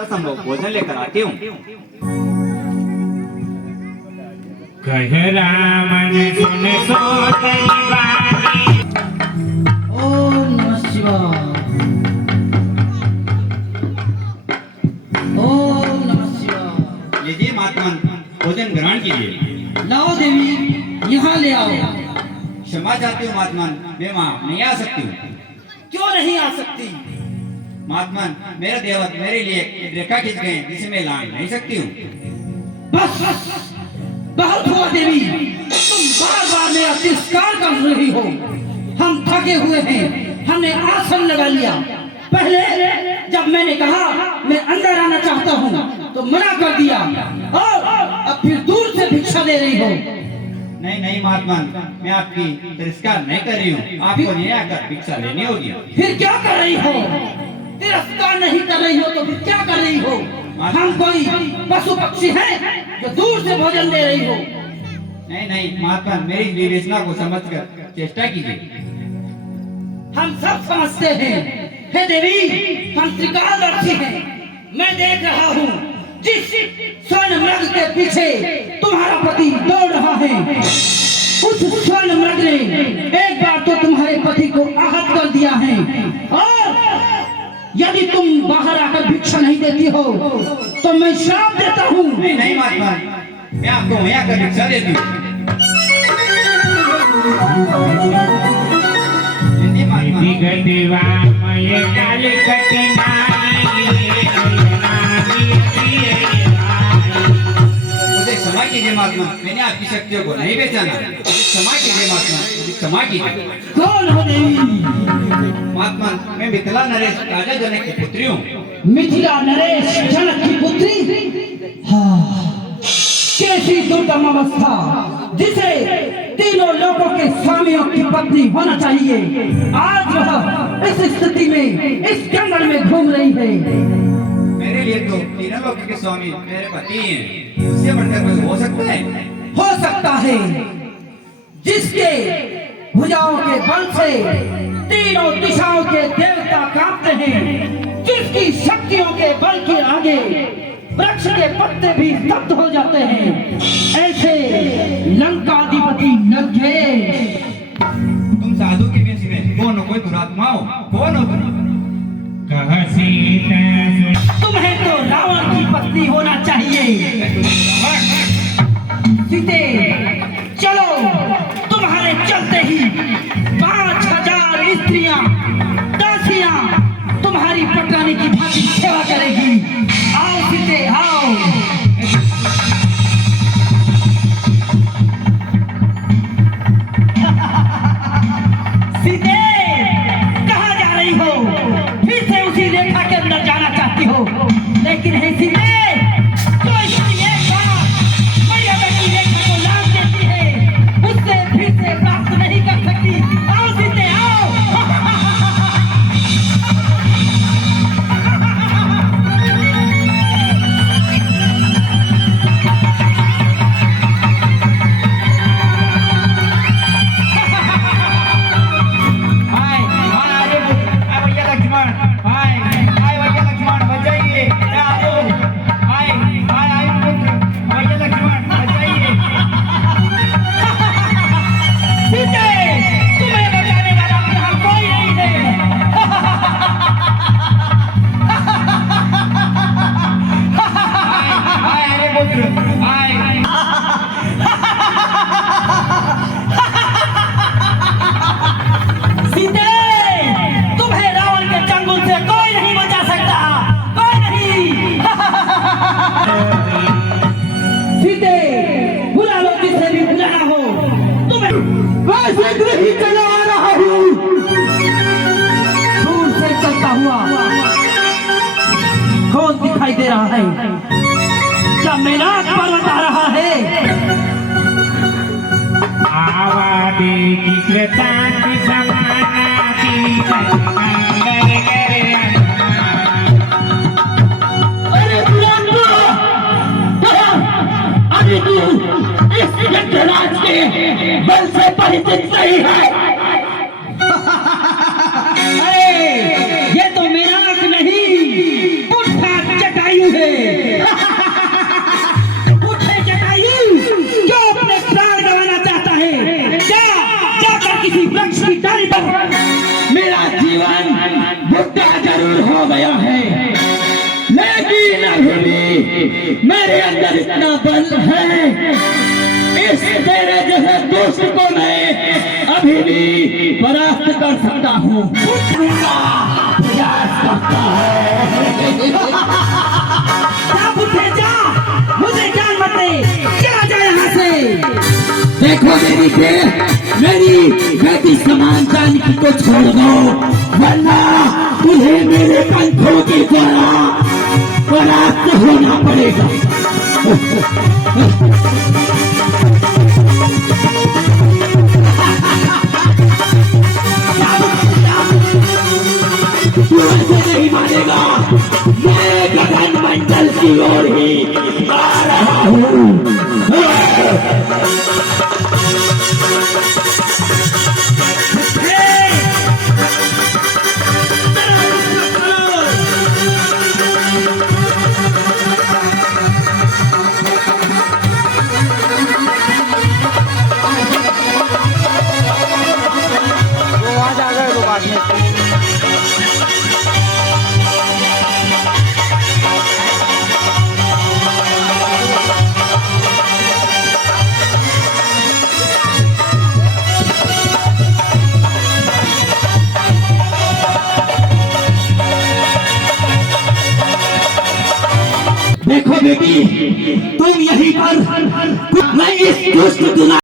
संभव भोजन लेकर आती हूँ। कह रामन सुन सोतरी बानी। ओम नमः शिवाय। ओम नमः शिवाय। लीजिए महात्मा, भोजन ग्रहण कीजिए। लाओ देवी, यहाँ ले आओ। क्षमा चाहती हूँ महात्मा, मैं वहाँ नहीं आ सकती हूँ। क्यों नहीं आ सकती? महात्मा, मेरे देवत मेरे लिए एक रेखा खींच गए जिसे मैं ला नहीं सकती हूँ। बस बहुत हुआ देवी, तुम बार बार मेरा तिरस्कार कर रही हो। हम थके हुए हैं, हमने आसन लगा लिया। पहले जब मैंने कहा मैं अंदर आना चाहता हूँ तो मना कर दिया, और अब फिर दूर से भिक्षा दे रही हो। नहीं नहीं महात्मा, मैं आपकी तिरस्कार नहीं कर रही हूँ। आपको नहीं आकर भिक्षा लेनी होगी। फिर क्या कर रही हो? तिरस्कार नहीं कर रही हो तो फिर क्या कर रही हो? हम कोई पशु पक्षी हैं जो दूर से भोजन दे रही हो? नहीं नहीं महात्मा, मेरी विवेचना को समझकर चेष्टा कीजिए। हम सब समझते हैं। हे देवी, हम त्रिकालदर्शी हैं। मैं देख रहा हूँ जिस स्वर्ण मृग के पीछे तुम्हारा पति दौड़ रहा है, उस स्वर्ण मृग ने एक बार तो तुम्हारे पति को आहत कर दिया है, और यदि तुम बाहर आकर भिक्षा नहीं देती हो तो मैं श्राप देता हूँ। नहीं नहीं महात्मा, मैं आपको वहीं आकर भिक्षा देती हूँ। लीजिए महात्मा। दिगदिवामय काली कठिनाई। मुझे क्षमा कीजिए महात्मा, मैंने आपकी शक्तियों को नहीं पहचाना। मुझे क्षमा कीजिए महात्मा, मुझे क्षमा कीजिए। कौन हो देवी? महात्मा, मैं मिथिला नरेश राजा जनक की पुत्री हूँ। मिथिला नरेश जनक की पुत्री? हाँ, कैसी दुर्गम अवस्था, जिसे तीनों लोगों के स्वामियों की पत्नी होना चाहिए, आज वह इस स्थिति में इस जंगल में घूम रही है। मेरे लिए तो तीनों लोगों के स्वामी मेरे पति हैं। उससे बढ़कर कोई हो सकता है? हो सकता है, जिसके भुजाओं के बल से तीनों दिशाओं के देवता कांपते हैं, जिसकी शक्तियों के बल के आगे वृक्ष के पत्ते भी स्तब्ध हो जाते हैं, ऐसे लंकाधिपति लंकेश। तुम साधु के बीच में कौन हो? कोई दुरात्मा हो? कौन हो तुम? कह सीता सुन। तुम्हें तो रावण की पत्नी होना चाहिए। सीते, चलो, तुम्हारे चलते ही 5000 स्त्रियां दासियां तुम्हारी पटरानी की भांति सेवा करेगी। आओ सीते, आओ। सीते, कहाँ जा रही हो? फिर से उसी रेखा के अंदर जाना चाहती हो, लेकिन है सीते, तो इसकी एक बात मर्यादा की रेखा को लांघ देती है, उससे फिर से प्राप्त नहीं कर सकती। आओ सीते, आओ। सीते, तुम्हें बचाने वाला यहाँ कोई नहीं है। सीते, तुम्हें रावण के चंगुल से कोई नहीं बचा सकता, कोई नहीं। सीते, बुला लो जिसे भी बुलाना हो। तुम्हें मैं शीघ्र ही चला आ रहा हूँ। दूर से चलता हुआ कौन दिखाई दे रहा है? क्या मेनाक पर्वत आ रहा है? आवादे की कृतांति समानाति तन्मंगल करे अरे बुलंदो, अरे तू इस यज्ञराज के बल से परिचित नहीं है। अरे ये तो मेनाक नहीं, पुष्पा चटाई गया है, लेकिन अभी भी मेरे अंदर इतना बल है, इस तेरे जैसे दोस्त को मैं अभी भी परास्त कर सकता हूँ। प्रयास करता है। जा बुद्धे जा, मुझे ज्ञान मत दे, चला जा यहाँ से। देखो मेरी बेटी समान जानकी को छोड़ दो, वरना तुम्हें मेरे पंखों की द्वारा परास्त होना पड़ेगा। तू ऐसे नहीं मानेगा, मैं गगन मंडल की ओर ही आ रहा हूँ। देखो बेटी, तुम यहीं पर, मैं इस दुष्ट